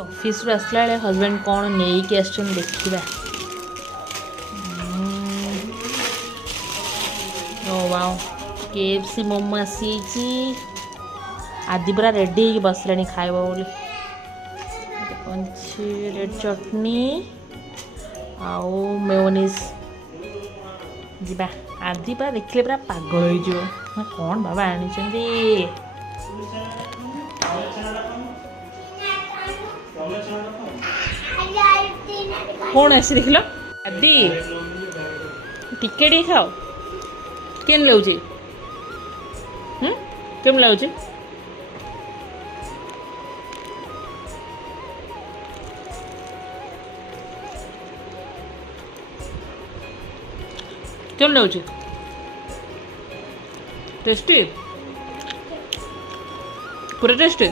Office रू आसला बेले हजबैंड कौन नहीं कि आसन देखा। ओ वाओ केएफसी मोमो आसी आदि पूरा रेडी हो बसले खाइब बोली। रेड चटनी आउ मेयोनीज जीवा आदि पूरा देखले पूरा पागल हो कौन बाबा आनी कौन आसी देख लो आदि टिके खाओ केम लागे केम लागे केम लागे टेस्टी पूरा टेस्टी।